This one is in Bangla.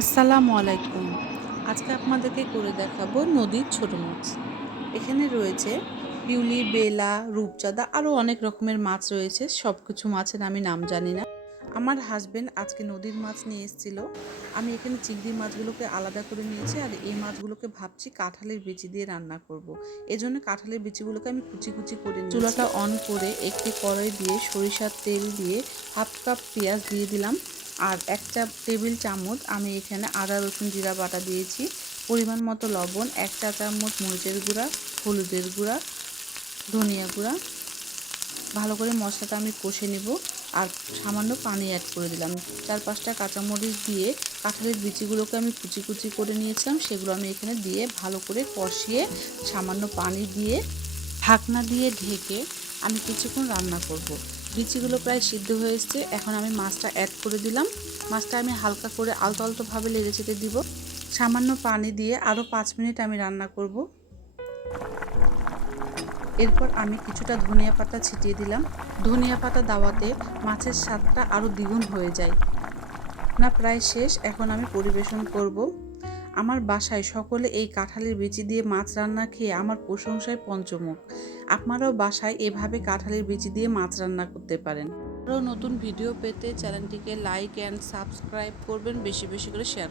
আসসালামু আলাইকুম। আজকে আপনাদেরকে করে দেখাবো নদীর ছোট মাছ। এখানে রয়েছে পিউলি বেলা, রূপচাঁদা আরও অনেক রকমের মাছ রয়েছে। সব কিছু মাছের আমি নাম জানি না। আমার হাজবেন্ড আজকে নদীর মাছ নিয়ে এসেছিল। আমি এখানে চিংড়ি মাছগুলোকে আলাদা করে নিয়েছি আর এই মাছগুলোকে ভাবছি কাঁঠালের বিচি দিয়ে রান্না করব। এজন্য কাঁঠালের বিচিগুলোকে আমি কুচি কুচি করে চুলাটা অন করে একটি কড়াই দিয়ে সরিষার তেল দিয়ে হাফ কাপ পেঁয়াজ দিয়ে দিলাম। আর এক চাপ টেবিল চামচ আমি এখানে আদা, রসুন, জিরা বাটা দিয়েছি। পরিমাণ মতো লবণ, এক চা চামচ মরিচের গুঁড়া, হলুদের গুঁড়া, ধনিয়া গুঁড়া। ভালো করে মশলাটা আমি কষে নেব আর সামান্য পানি অ্যাড করে দিলাম। চার পাঁচটা কাঁচামরিচ দিয়ে কাঁঠালের বিচিগুলোকে আমি কুচি কুচি করে নিয়েছিলাম, সেগুলো আমি এখানে দিয়ে ভালো করে কষিয়ে সামান্য পানি দিয়ে ঢাকনা দিয়ে ঢেকে আমি কিছুক্ষণ রান্না করব। বিচিগুলো প্রায় সিদ্ধ হয়ে এখন আমি মাছটা অ্যাড করে দিলাম। মাছটা আমি হালকা করে আলতো আলতোভাবে লেড়ে চেটে দিব। সামান্য পানি দিয়ে আরও পাঁচ মিনিট আমি রান্না করব। এরপর আমি কিছুটা ধনিয়া পাতা ছিটিয়ে দিলাম। ধনিয়া পাতা দাওয়াতে মাছের স্বাদটা আরও দ্বিগুণ হয়ে যায়। না, প্রায় শেষ। এখন আমি পরিবেশন করব। আমার বাসায় সকলে এই কাঁঠালের বিচি দিয়ে মাছ রান্না খেয়ে আমার প্রশংসায় পঞ্চমুখ। আপনারাও বাসায় এভাবে কাঁঠালের বিচি দিয়ে মাছ রান্না করতে পারেন। আরও নতুন ভিডিও পেতে চ্যানেলটিকে লাইক অ্যান্ড সাবস্ক্রাইব করবেন, বেশি বেশি করে শেয়ার